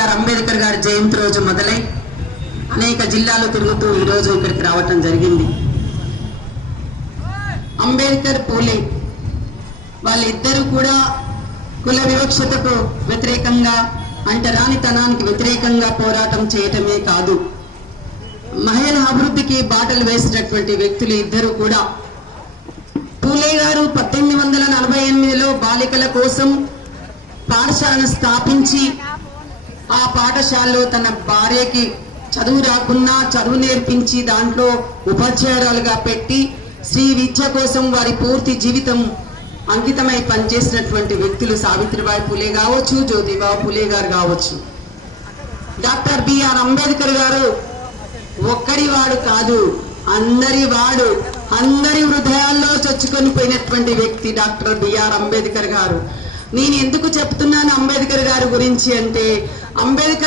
BR Ambedkar గారి జయంతి రోజు మొదలై అనేక జిల్లాలు తిరుగుతూ ఈరోజు ఇక్కడికి రావటం జరిగింది. అంబేద్కర్, పూలే వాళ్ళిద్దరూ కూడా కుల వివక్షతకు వ్యతిరేకంగా, అంటరానితనానికి వ్యతిరేకంగా పోరాటం చేయటమే కాదు, మహిళల అభివృద్ధికి బాటలు వేసినటువంటి వ్యక్తులు ఇద్దరు కూడా. పూలే గారు 1848లో బాలికల కోసం పాఠశాలను స్థాపించి ఆ పాఠశాలలో తన భార్యకి చదువు రాకున్నా చదువు నేర్పించి దాంట్లో ఉపాధ్యాయురాలుగా పెట్టి శ్రీ విద్య కోసం వారి పూర్తి జీవితం అంకితమై పనిచేసినటువంటి వ్యక్తులు సావిత్రిబాయి పూలే కావచ్చు, జ్యోతిబా పూలే గారు కావచ్చు. డాక్టర్ బిఆర్ అంబేద్కర్ గారు ఒక్కడి వాడు కాదు, అందరి వాడు, అందరి హృదయాల్లో చొచ్చుకొని పోయినటువంటి వ్యక్తి డాక్టర్ బిఆర్ అంబేద్కర్ గారు. నేను ఎందుకు చెప్తున్నాను అంబేద్కర్ గారి గురించి అంటే, అంబేద్కర్